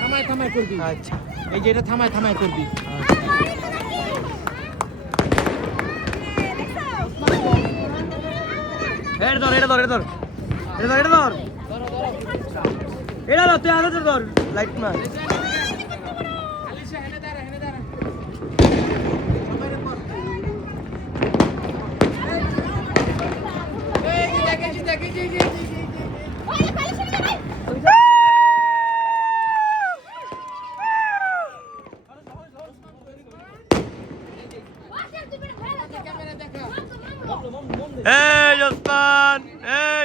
থামায় থামায় করবি। আচ্ছা এই যে এটা থামায় থামায় করবি। এটা ধর এটা ধর এটা ধর এটা ধর এটা ধর এটা ধর তুই আগে ধর লাইট না আলিশা হেনে দাঁড়া হেনে দাঁড়া। এই যে দেখেছি দেখেছি এই যে ক্যামেরা দেখা। এই ওসমান এই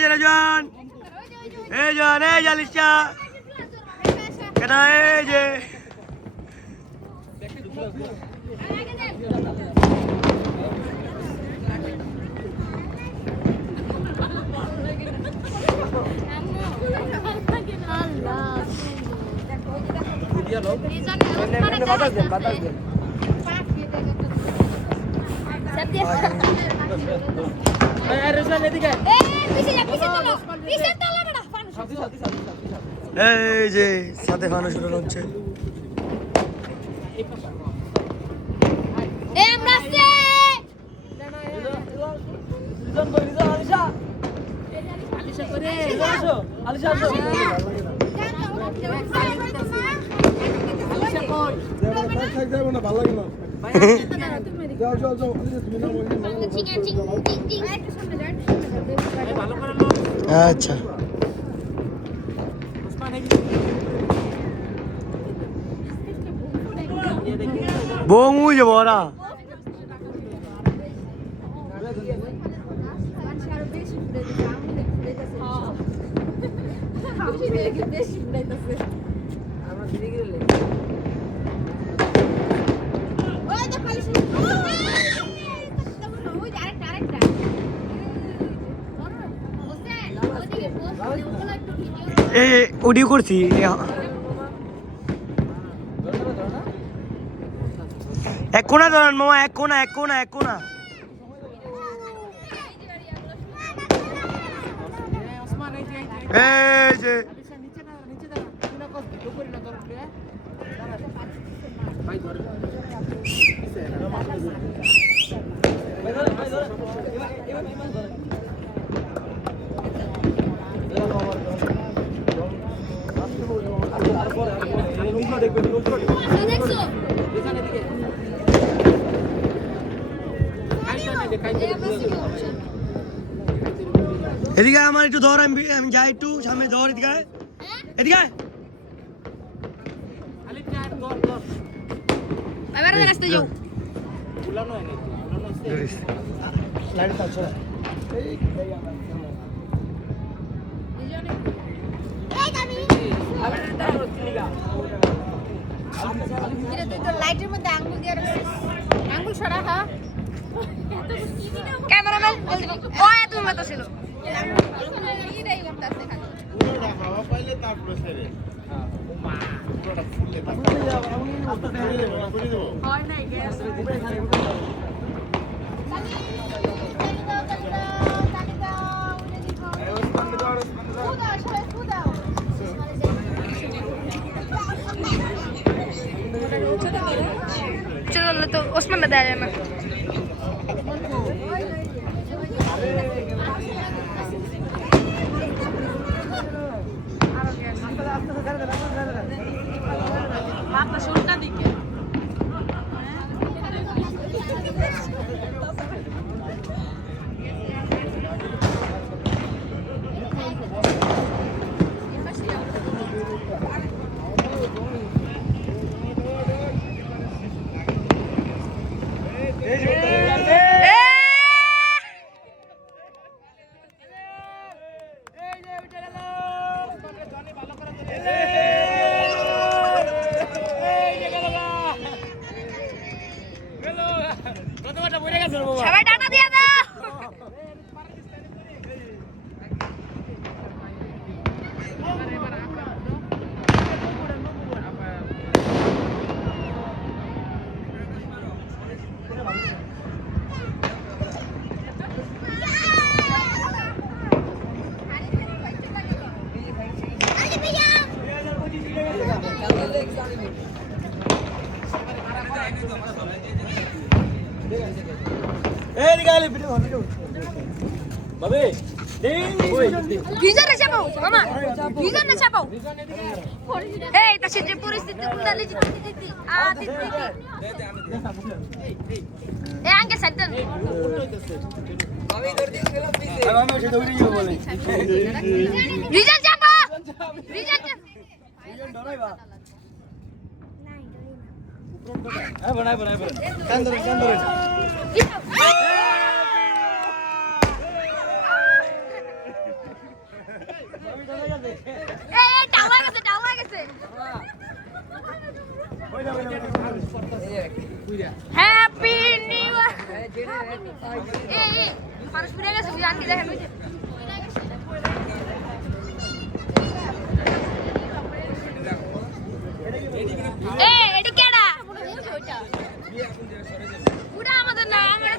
যে রাজন এই জন এই জালিশা কেটা এই যে বাতাস দেন এই রেশন এদিকে। এই যে সাথে খাওয়ানো শুরু হচ্ছে ভালো লাগে না আচ্ছা বউ যে বড়া এ অডিও করছি এক কোনা ধরেন মামা এক কোনা এক কোনা এক কোনা এই যে আলিশা নিচে না নিচে দাঁড়া। তুই না কস ভিডিও করি না তোর উপরে। ভাই ধরে। এদিকে আমার একটু ধর আমি যাই একটু সামনে ধর এদিকে এদিকে আলিফ যা ধর ধর। এবারে রাস্তা যাও উলানো হয় নাকি? উলানো আছে। লাইট চালছে তুই তো লাইটের মধ্যে আঙ্গুল দিয়ে রাখছিস আঙ্গুল সরা হ্যাঁ ক্যামেরাম্যান জলদি ও তুমি মত ছিল এইটাই করতেছে খালি পুরোটা হাওয়া পাইলে তারপরে ছেড়ে মা পুরোটা ফুললে তারপরে করে দেবো হয় নাই গ্যাস চলো তো ওসমান দেয়া যায় না মাথা শুনটা দিকে সবাই টাটা দিয়ে দাও এই গালি ভিডিও বাবে ভিজা না চাপাও মামা ভিজা না চাপাও এই তাছে যে পরিস্থিতি কুন্ডালি দিতি এ আঙ্কে সাইডন আমি ওটা দৌড়ে যাবো বলে ভিজা চাপাও ভিজা ডরাইবা বনাই কান ধরে এই টাওয়া গেছে হ্যাপি নিউ ইয়ার এই মানুষ ফিরে গেছে আনকি দেখেন ওই যে এই এডি কেডা ওটা আমাদের না আমরা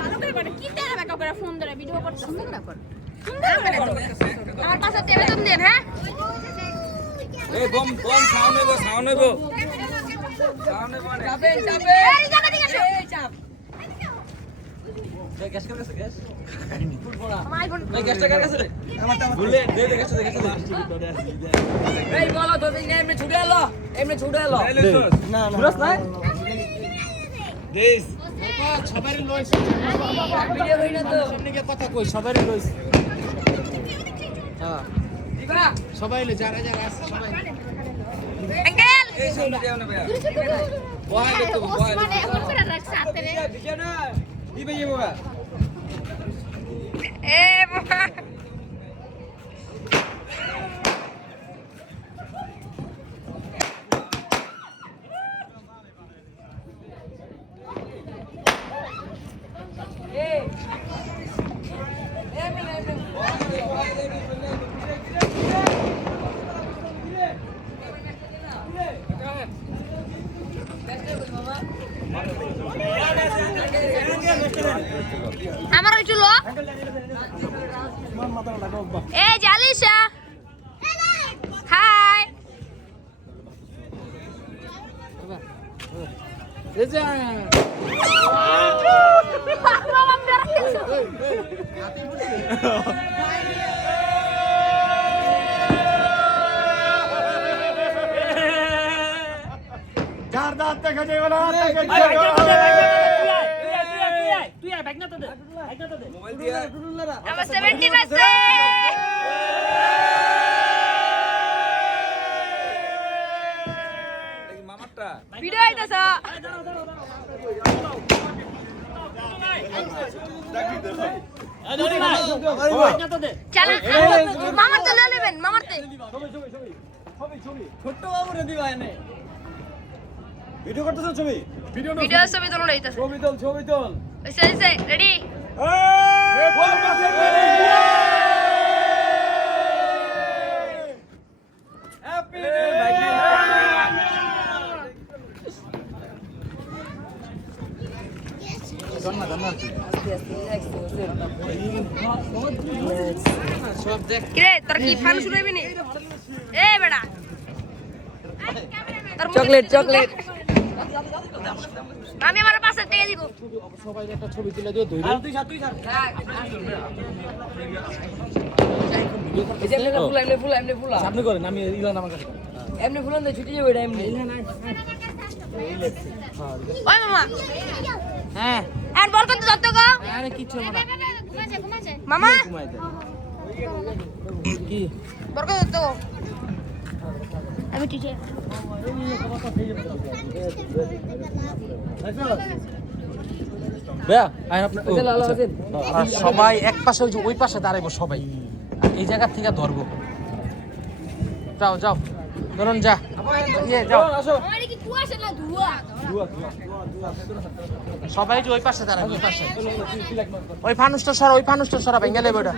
ভালো করে পারে কি তেরা ব্যাকআপ করে ফোন ধরে ভিডিও করতে সুন্দর না কর আমার পাশে টেবিল তুমি দেন হ্যাঁ এই বম সাউন্ড হইবো চাপে এই জায়গা দিকে আসো এই চাপ গ্যাস করে গেছে গ্যাস আমার আইফোন এই গ্যাসটা কার কাছে রে বুলেট দে গ্যাসটা এই বলো তো এমনি ছুটে এলো না ছুড়াস না দেশ সবারই লইছে ভিডিও হই না তো সামনে কথা কই সবারই লইছে হ্যাঁ দিবা সবাই লে যারা আছে সবাই আঙ্কেল এই সামনে যাও না ভাইয়া বহাই দে তো বহাই ওসমানে এখন করে রাখছে হাতে রে দিকে না দিবে যাবো গা এ বাবা আমার ওই চুলো এই জালিশা হাই রেজা মামা বের চার দাঁত দেখা যাবে না তুই আয় ব্যাগ না তো দে মোবাইল দিয়া আমার 70 আছে দেখি মামারটা ভিডিও আইতাছ চালা মামার তো নেবেন মামার তে ছোট্ট বাবু রে দিবা এনে ভিডিও করতেছ ছবি ভিডিও ছবি তোলা হইতাছে ছবি তোল হইছে রেডি হ্যাপি কিরে তোর কি ফান শুরু হইবে নি এ বেটা চকলেট আমি আমার পাশে টাকা দিব সবাই একটা ছবি তুলে দিও ধরে তুই তুই সামনে করেন আমি ইলান আমার কাছে এমনি ফুলন দে ছুটি যাবে এটা এমনি ওই মামা হ্যাঁ আর বল কত যত গো আরে কিচ্ছু হবে না মামা ঘুমাই দে কি বল কত যত গো আমি টিচার ভাইয়া আই আপনি সবাই এক পাশে ওই পাশে দাঁড়াইবো সবাই এই জায়গা থেকে ধরবো যাও যাও ধরুন যা যাও আমার কি কুয়াশা না ধোয়া সবাই যে ওই পাশে দাঁড়াবে ওই পাশে ওই ফানুসটা সরা ভেঙে লেবে ওটা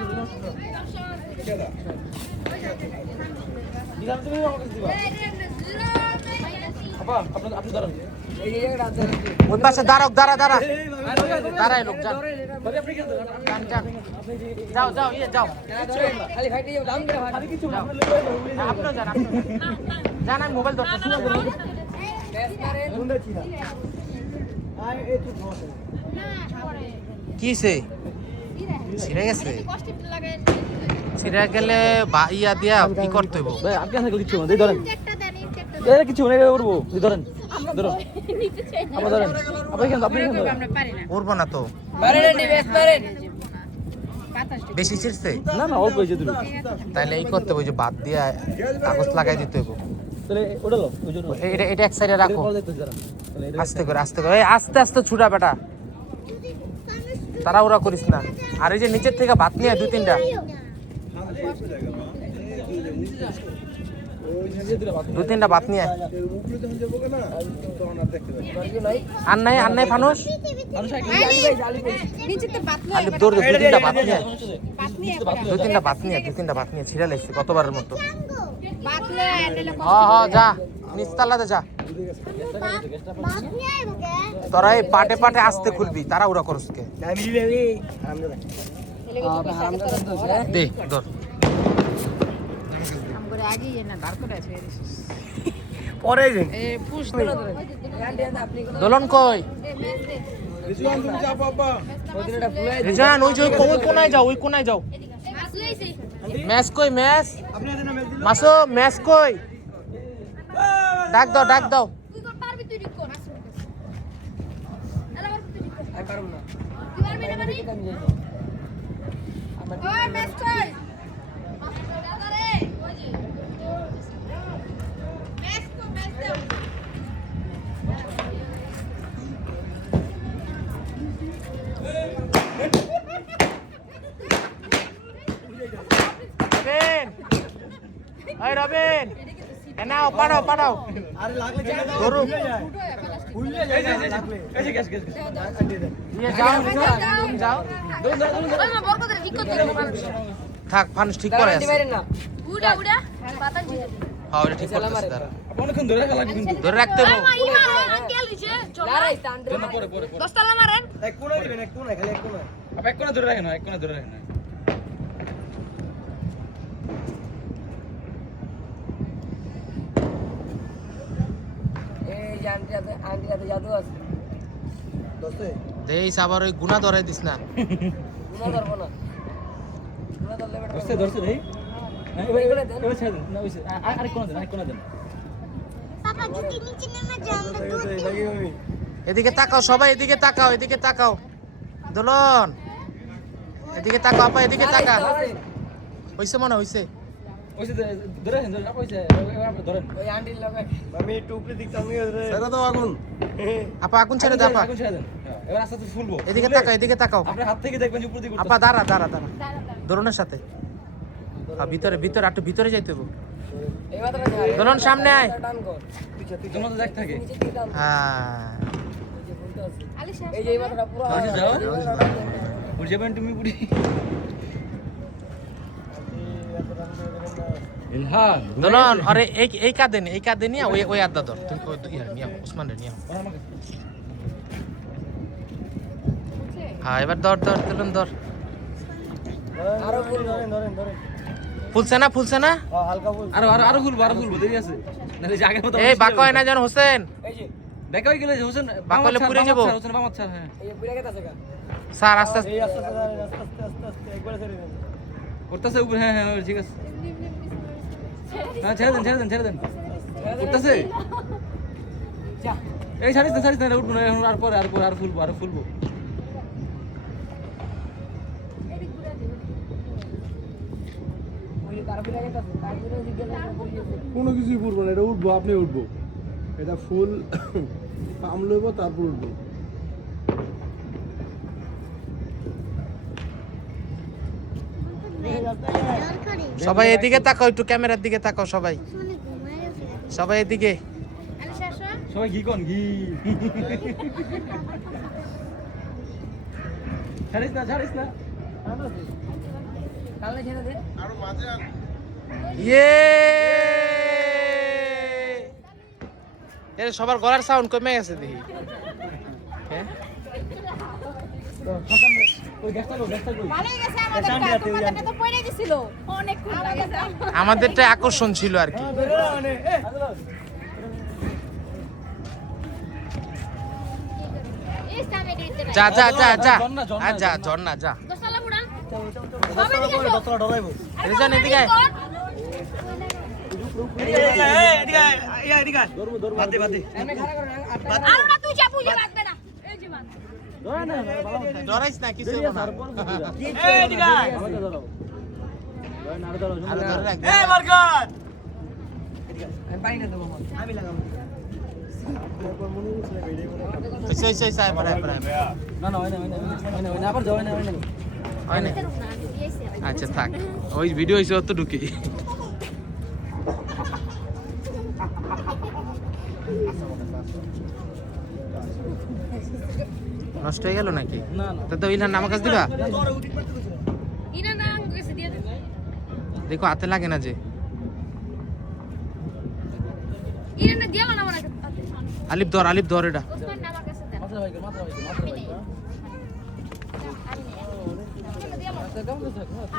ওই পাশে দাঁড়াও দাঁড়াই লোক যা যান, যান। যাও যাও ইয়ে যাও আপনিও যান যান আমি মোবাইল ধরতে কিসে ছিঁড়ে গেছে ছিঁড়ে গেলে ইয়া দিয়া কি করতে হইব আপনি আছে কিছু না ধরেন কিছু না উঠবো ধরেন ধরুন আবার ধরেন আপনি উড়বো না তো বেশি ছিড়ছে না না অল্প হয়েছে দুটো তাহলে এই করতে হবে যে বাদ দিয়া কাগজ লাগাই দিতে হইব তাহলে ওটালো ওই জন্য এটা এটা এক সাইডে রাখো আস্তে করে এই আস্তে আস্তে ছুটা বেটা তাড়াহুড়া করিস না আর এই যে নিচের থেকে ভাত নিয়ে 2-3টা 2-3টা ভাত নিয়ে আর নাই ফানুস খালি দৌড় 2-3টা ভাত নিয়ে 2-3টা ভাত নিয়ে ছিঁড়া লাগছে কতবারের মতো হ্যাঁ যা নিচতলাতে যা তোরা এই পাটে পাটে আসতে খুলবি তারা উড়া করস কে দে ধর পরে দোলন কই রিজান ওই যে ওই কোনায় যাও ম্যাচ কই ম্যাচ মাসো ম্যাচ কই ডাক দাও রবিন নাও পাঠাও ধরু যাও থাক ফানুস ঠিক করে আছে হ্যাঁ ওটা ঠিক করতেছে তারা অনেকক্ষণ ধরে রাখা লাগবে কিন্তু ধরে রাখতে হবে এক কোণা দিবেন এক কোণা খালি এক কোণা আপনি এক কোণা ধরে রাখেন এক কোণা ধরে রাখেন এই আন্টিতে জাদু আছে দোস্তে দেইস আবার ওই গুনা ধরাই দিস না গুণা ধরবো না গুণা ধরলে বেটা ধরছে দেই এবারে দেন এবারে ছেড়ে দেন না ওইসে আরেক কোণা দেন পাপা যদি নিচে নেমে যাও আমরা এদিকে তাকাও সবাই এদিকে তাকাও দোলন এদিকে তাকাও আপা এদিকে তাকা হইছে মনে হইছে ওইসে ধরে না ওইসে ধরেন ওই আন্টির লগে আমি টুপি দিতাম ছেড়ে দাও আগুন আপা আগুন ছেড়ে দাও আপা আগুন ছেড়ে দেন এবার আস্তে আস্তে ফুলবো এদিকে তাকাও আপনি হাত থেকে দেখবেন যে উপর দিকে আপা দাঁড়া দোলনের সাথে ভিতরে একটু ভিতরে যাইতে হবে দোলন সামনে আয় তোমার তো দেখ থাকে হ্যাঁ এই যে এই মাথাটা পুরো যাও উড়ে যাবেন তুমি পুরি ইলহান দোলন আরে এই কাঁদে নিয়ে ওই আড্ডা ধর তুমি নিয়ে ওসমান রে নিয়ে হ্যাঁ এবার ধর দোলন ধর আরো ধরেন ফুলছে না হালকা ফুল আরো ফুলবো দেরি আছে নালে যে আগের মতো এই বাঁকা হয় না জান হোসেন এই যে দেখা হই গেলে হোসেন বাঁকা হলে পুড়ে যাবো হোসেন বামাত স্যার হ্যাঁ এই পুড়ে গেছে গা স্যার আস্তে এই আস্তে একবার ছেড়ে দেন করতেছে উপর হ্যাঁ ঠিক আছে হ্যাঁ ছেড়ে দেন করতেছে এই ছাড়িস না উঠবো না এখন আর ফুলবো কোনো কিছুই পড়বো না, এটা উঠবো, আপনি উঠবো, এটা ফুল পাম লইব তারপর উঠবো। সবাই এদিকে তাকাও, একটু ক্যামেরার দিকে তাকাও সবাই, সবাই এদিকে। সবাই ঘি কোন ঘি ছাড়িস না কালনে ছেড়ে দে আরো মাঝে আন। ইয়ে এর সবার গলার সাউন্ড কমে গেছে দেখি। হ্যাঁ ওই গ্যাসটা কই ভালোই গেছে আমাদেরটা, তোমাদেরটা তো পড়ে গেছিল অনেক খুব লাগেছে। আমাদেরটা আকর্ষণ ছিল আর কি। এই সামনে দিতে যা যা যা যা ঝর্ণা, ঝর্ণা, আর যা ঝর্ণা যা। দশতলা উড়ান সবাই দিকে আসো। দতলা ডরাইবো রিজন এদিকে আয়। আর না তুই যা বুঝে বাঁধবে না এই যে বাঁধ ধরে না ডরাইস না কিছু হবে না। আমাকে ধরো ধরে না ধরো আরো ধরে রাখ। আমি পানি না দেবো আমি লাগাবো হইছে হইছে হইছে আয় পড়ে পড়ে। না না হয় না আবার যাও না হয় না। রুক না দিয়েছে আচ্ছা থাক, ওই ভিডিও হইছে অত ঢুকি। নষ্ট হয়ে গেল নাকি? না না তো ইলহান নামার কাছে দিবা? ইনা না গেছে দিয়ে দে দেখো হাতে লাগে না যে। ইনা না দিয়া না মানে আলিফ ধর এটা। ওসমান না আমার কাছে দেন মাথা ভাই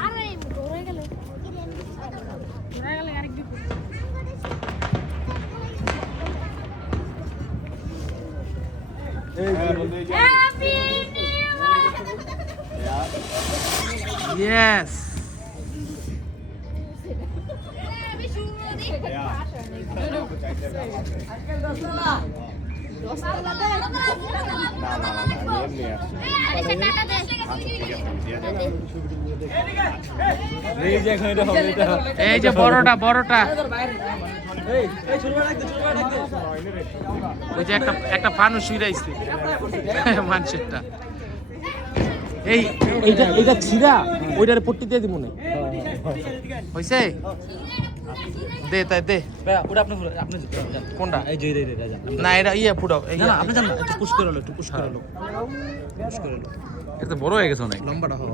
আরে ধরে গেল আরেক বিপদ হ্যাপি নিউ ইয়েস। এই যে এখন এটা হবে এটা এই যে বড়টা এই চুলবা রাখতে ওই যে একটা ফানুস উইরাইছে মানুষেরটা। এইটা ছিড়া ওইটার পট্টি দিয়ে দিব না হইছে? দে তাই দে। ভাই ওটা আপনি কোনটা? এই যে এই রাজা না এটা ফুটাও। না না আপনি জান না একটু পুশ করে লো পুশ করে লো। এটা বড় হয়ে গেছে অনেক লম্বাটা হবে।